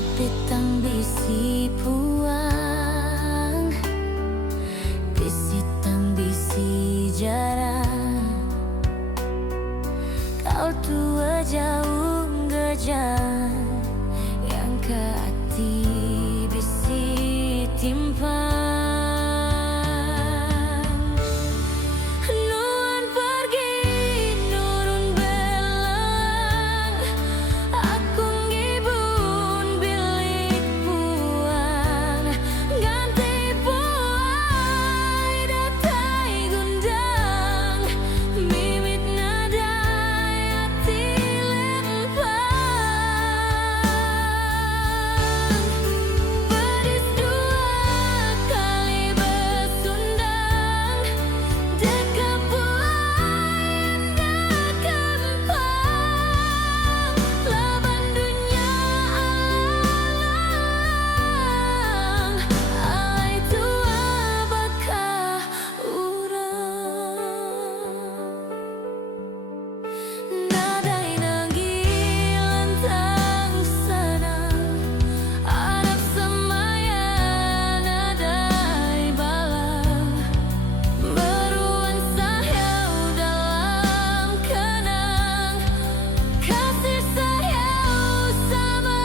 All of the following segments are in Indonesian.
Tapi tang bisi puang, bisi tang bisi jarang. Kau tua jauh ngejar yang ke hati bisi timpang. Nuan pergi nurun belang, aku ngibun bilik puang. Ganti puai datai gundang, mimit nadai hati lempang. Pedis dua kali bersundang, dekat puai anda kempang. Laban dunia alang, alai tua bakah urang. Nadai nanggil lantang sana, harap semaya nadai balang. Beruan sayau dalam kenang, kasih sayau sama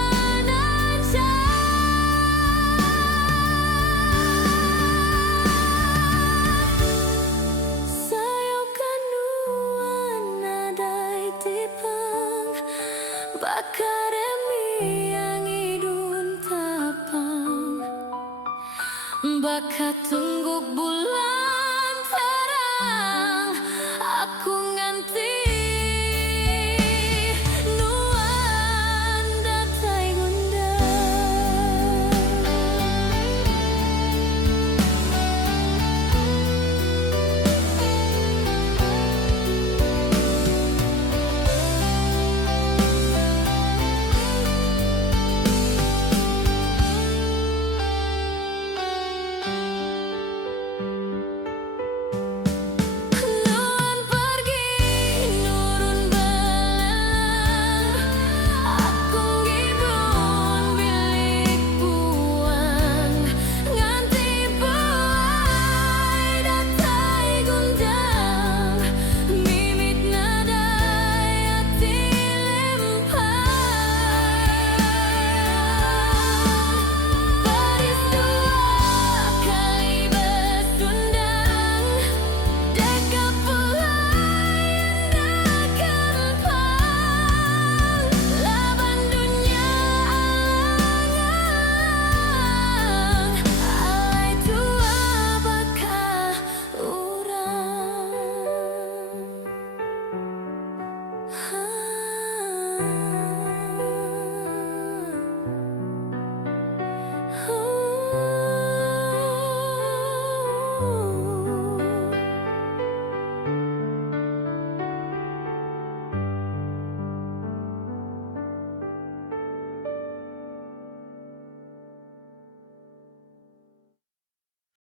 sayau kanuan nadai tipang, bakar demi yang idun tapang. Bakat tunggu bulan